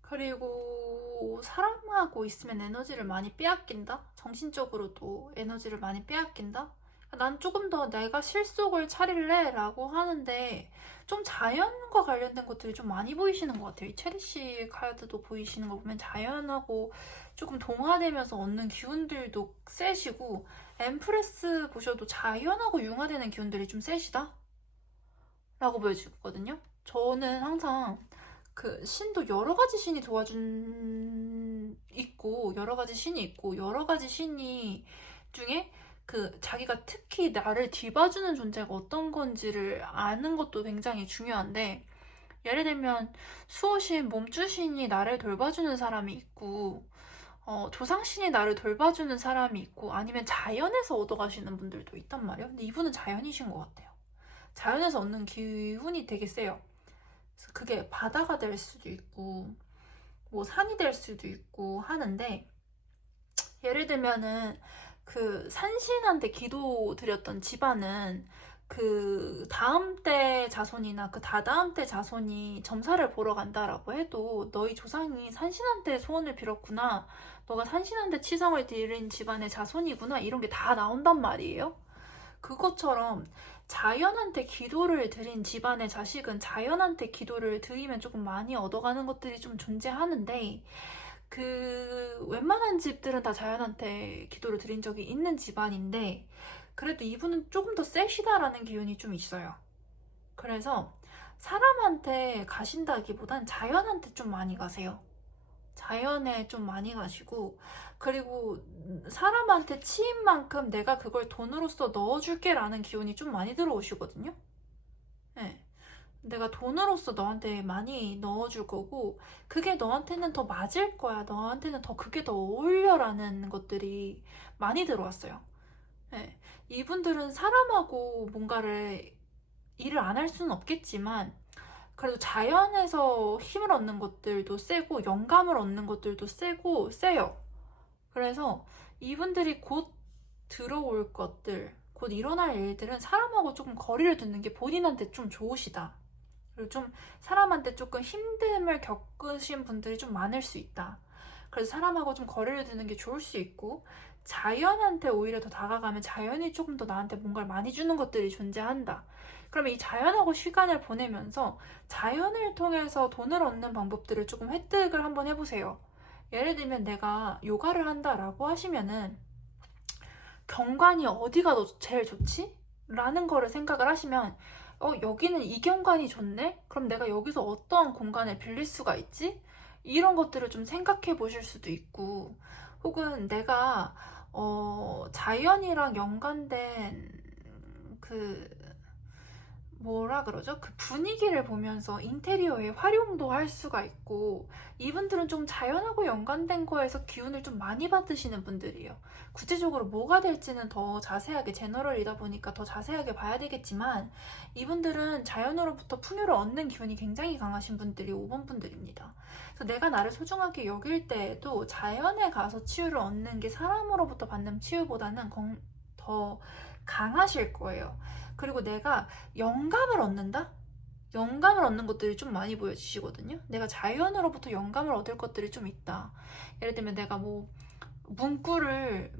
그리고 사람하고 있으면 에너지를 많이 빼앗긴다? 정신적으로도 에너지를 많이 빼앗긴다? 난 조금 더 내가 실속을 차릴래? 라고 하는데 좀 자연과 관련된 것들이 좀 많이 보이시는 것 같아요. 이 체리씨 카드도 보이시는 거 보면 자연하고 조금 동화되면서 얻는 기운들도 세시고, 엠프레스 보셔도 자연하고 융화되는 기운들이 좀 세시다? 라고 보여주거든요. 저는 항상 그 신도 여러 가지 신이 있고 여러 가지 신이 있고 여러 가지 신이 중에 그 자기가 특히 나를 뒤봐주는 존재가 어떤 건지를 아는 것도 굉장히 중요한데, 예를 들면 수호신, 몸주신이 나를 돌봐주는 사람이 있고 조상신이 나를 돌봐주는 사람이 있고, 아니면 자연에서 얻어가시는 분들도 있단 말이에요. 근데 이분은 자연이신 것 같아요. 자연에서 얻는 기운이 되게 세요. 그래서 그게 바다가 될 수도 있고 뭐 산이 될 수도 있고 하는데, 예를 들면은 그 산신한테 기도 드렸던 집안은 그 다음 때 자손이나 그 다다음 때 자손이 점사를 보러 간다라고 해도 너희 조상이 산신한테 소원을 빌었구나, 너가 산신한테 치성을 드린 집안의 자손이구나, 이런 게 다 나온단 말이에요. 그것처럼 자연한테 기도를 드린 집안의 자식은 자연한테 기도를 드리면 조금 많이 얻어가는 것들이 좀 존재하는데, 그 웬만한 집들은 다 자연한테 기도를 드린 적이 있는 집안인데, 그래도 이분은 조금 더 세시다라는 기운이 좀 있어요. 그래서 사람한테 가신다기보단 자연한테 좀 많이 가세요. 자연에 좀 많이 가시고, 그리고 사람한테 치인 만큼 내가 그걸 돈으로써 넣어줄게 라는 기운이 좀 많이 들어오시거든요. 네. 내가 돈으로써 너한테 많이 넣어줄 거고, 그게 너한테는 더 맞을 거야, 너한테는 더 그게 더 어울려 라는 것들이 많이 들어왔어요. 네. 이분들은 사람하고 뭔가를 일을 안 할 수는 없겠지만 그래도 자연에서 힘을 얻는 것들도 세고 영감을 얻는 것들도 세고 세요. 그래서 이분들이 곧 들어올 것들, 곧 일어날 일들은 사람하고 조금 거리를 두는 게 본인한테 좀 좋으시다. 그리고 좀 사람한테 조금 힘듦을 겪으신 분들이 좀 많을 수 있다. 그래서 사람하고 좀 거리를 두는 게 좋을 수 있고, 자연한테 오히려 더 다가가면 자연이 조금 더 나한테 뭔가를 많이 주는 것들이 존재한다. 그러면 이 자연하고 시간을 보내면서 자연을 통해서 돈을 얻는 방법들을 조금 획득을 한번 해보세요. 예를 들면 내가 요가를 한다라고 하시면은 경관이 어디가 제일 좋지? 라는 거를 생각을 하시면 여기는 이 경관이 좋네? 그럼 내가 여기서 어떠한 공간을 빌릴 수가 있지? 이런 것들을 좀 생각해 보실 수도 있고, 혹은 내가 자연이랑 연관된 그 뭐라 그러죠? 그 분위기를 보면서 인테리어에 활용도 할 수가 있고, 이분들은 좀 자연하고 연관된 거에서 기운을 좀 많이 받으시는 분들이에요. 구체적으로 뭐가 될지는 더 자세하게, 제너럴이다 보니까 더 자세하게 봐야 되겠지만, 이분들은 자연으로부터 풍요를 얻는 기운이 굉장히 강하신 분들이 5번 분들입니다. 그래서 내가 나를 소중하게 여길 때에도 자연에 가서 치유를 얻는 게 사람으로부터 받는 치유보다는 더 강하실 거예요. 그리고 내가 영감을 얻는다? 영감을 얻는 것들이 좀 많이 보여지시거든요. 내가 자연으로부터 영감을 얻을 것들이 좀 있다. 예를 들면 내가 뭐 문구류를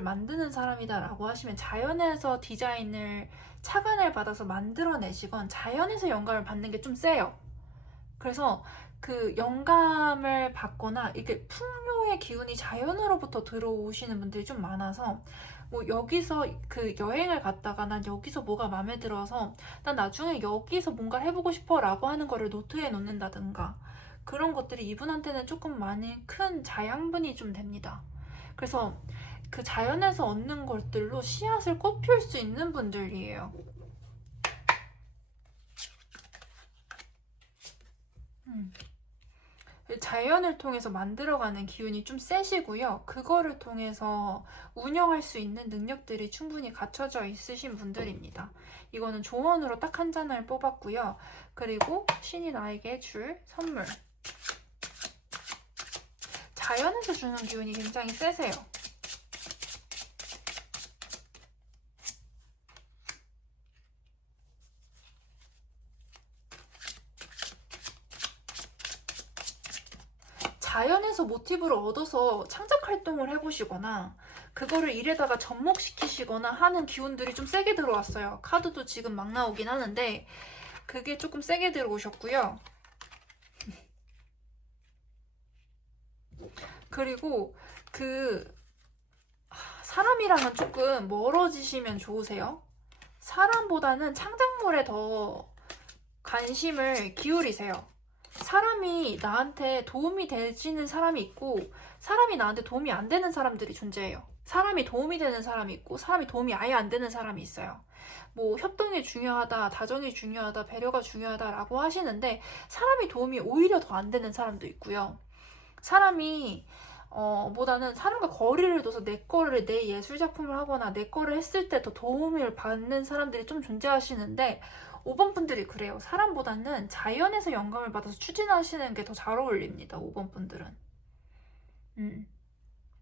만드는 사람이다라고 하시면 자연에서 디자인을 착안을 받아서 만들어내시건 자연에서 영감을 받는 게 좀 세요. 그래서 그 영감을 받거나 이게 풍요의 기운이 자연으로부터 들어오시는 분들이 좀 많아서, 뭐 여기서 그 여행을 갔다가 난 여기서 뭐가 마음에 들어서 난 나중에 여기서 뭔가 해보고 싶어 라고 하는 거를 노트에 놓는다든가, 그런 것들이 이분한테는 조금 많이 큰 자양분이 좀 됩니다. 그래서 그 자연에서 얻는 것들로 씨앗을 꽃필 수 있는 분들이에요. 자연을 통해서 만들어가는 기운이 좀 세시고요. 그거를 통해서 운영할 수 있는 능력들이 충분히 갖춰져 있으신 분들입니다. 이거는 조언으로 딱 한 잔을 뽑았고요. 그리고 신이 나에게 줄 선물. 자연에서 주는 기운이 굉장히 세세요. 자연에서 모티브를 얻어서 창작 활동을 해보시거나 그거를 일에다가 접목시키시거나 하는 기운들이 좀 세게 들어왔어요. 카드도 지금 막 나오긴 하는데 그게 조금 세게 들어오셨고요. 그리고 사람이랑은 조금 멀어지시면 좋으세요. 사람보다는 창작물에 더 관심을 기울이세요. 사람이 나한테 도움이 되지는 사람이 있고 사람이 나한테 도움이 안 되는 사람들이 존재해요. 사람이 도움이 되는 사람이 있고 사람이 도움이 아예 안 되는 사람이 있어요. 뭐 협동이 중요하다, 다정이 중요하다, 배려가 중요하다라고 하시는데 사람이 도움이 오히려 더 안 되는 사람도 있고요. 사람이 보다는 사람과 거리를 둬서 내 예술 작품을 하거나 내 거를 했을 때 더 도움을 받는 사람들이 좀 존재하시는데 5번 분들이 그래요. 사람보다는 자연에서 영감을 받아서 추진하시는 게 더 잘 어울립니다. 5번 분들은.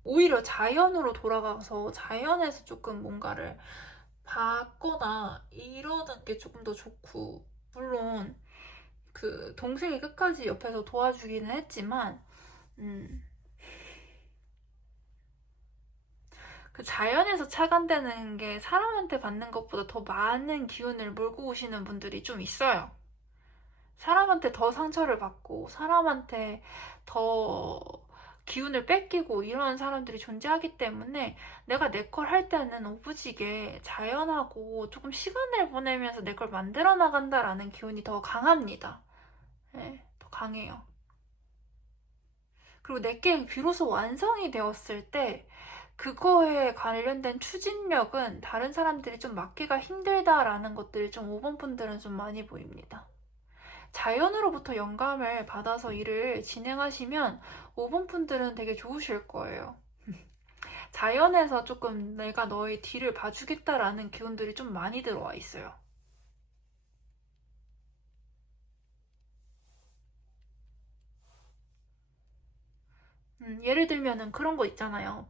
오히려 자연으로 돌아가서 자연에서 조금 뭔가를 받거나 이러는 게 조금 더 좋고, 물론 그 동생이 끝까지 옆에서 도와주기는 했지만 그 자연에서 착안되는 게 사람한테 받는 것보다 더 많은 기운을 몰고 오시는 분들이 좀 있어요. 사람한테 더 상처를 받고 사람한테 더 기운을 뺏기고 이런 사람들이 존재하기 때문에 내가 내 걸 할 때는 오부지게 자연하고 조금 시간을 보내면서 내 걸 만들어 나간다라는 기운이 더 강합니다. 네, 더 강해요. 그리고 내게 비로소 완성이 되었을 때 그거에 관련된 추진력은 다른 사람들이 좀 맡기가 힘들다라는 것들이 좀 5번 분들은 좀 많이 보입니다. 자연으로부터 영감을 받아서 일을 진행하시면 5번 분들은 되게 좋으실 거예요. 자연에서 조금 내가 너의 뒤를 봐주겠다라는 기운들이 좀 많이 들어와 있어요. 예를 들면은 그런 거 있잖아요.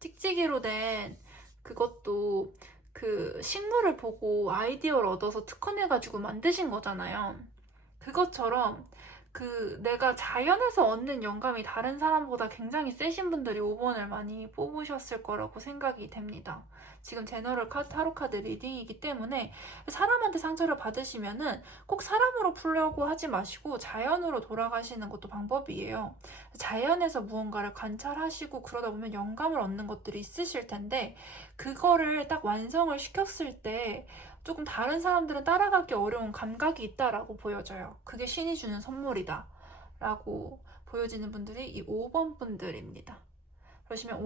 찍찍이로 된 그것도 그 식물을 보고 아이디어를 얻어서 특허내가지고 만드신 거잖아요. 그것처럼 내가 자연에서 얻는 영감이 다른 사람보다 굉장히 세신 분들이 5번을 많이 뽑으셨을 거라고 생각이 됩니다. 지금 제너럴 타로 카드 리딩이기 때문에 사람한테 상처를 받으시면은 꼭 사람으로 풀려고 하지 마시고 자연으로 돌아가시는 것도 방법이에요. 자연에서 무언가를 관찰하시고 그러다 보면 영감을 얻는 것들이 있으실 텐데 그거를 딱 완성을 시켰을 때 조금 다른 사람들은 따라가기 어려운 감각이 있다라고 보여져요. 그게 신이 주는 선물이다 라고 보여지는 분들이 이 5번 분들입니다. 그러시면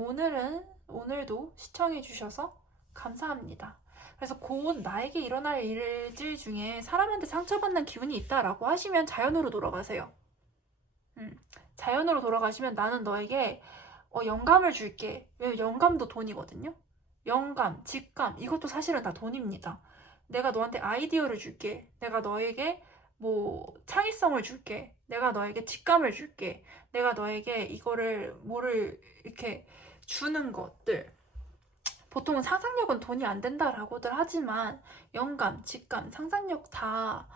오늘도 시청해 주셔서 감사합니다. 그래서 곧 나에게 일어날 일들 중에 사람한테 상처받는 기운이 있다라고 하시면 자연으로 돌아가세요. 자연으로 돌아가시면 나는 너에게 영감을 줄게. 왜냐면 영감도 돈이거든요. 영감, 직감 이것도 사실은 다 돈입니다. 내가 너한테 아이디어를 줄게. 내가 너에게 뭐 창의성을 줄게. 내가 너에게 직감을 줄게. 내가 너에게 이거를 뭐를 이렇게 주는 것들. 보통은 상상력은 돈이 안 된다라고들 하지만 영감, 직감, 상상력 다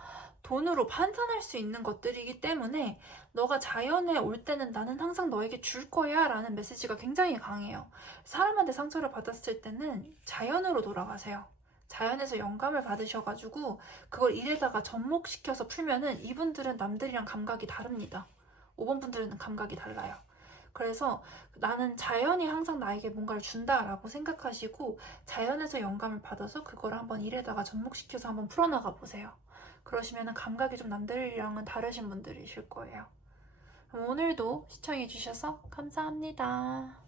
돈으로 환산할 수 있는 것들이기 때문에 너가 자연에 올 때는 나는 항상 너에게 줄 거야 라는 메시지가 굉장히 강해요. 사람한테 상처를 받았을 때는 자연으로 돌아가세요. 자연에서 영감을 받으셔가지고 그걸 일에다가 접목시켜서 풀면은 이분들은 남들이랑 감각이 다릅니다. 5번 분들은 감각이 달라요. 그래서 나는 자연이 항상 나에게 뭔가를 준다라고 생각하시고 자연에서 영감을 받아서 그걸 한번 일에다가 접목시켜서 한번 풀어나가 보세요. 그러시면 감각이 좀 남들이랑은 다르신 분들이실 거예요. 그럼 오늘도 시청해주셔서 감사합니다.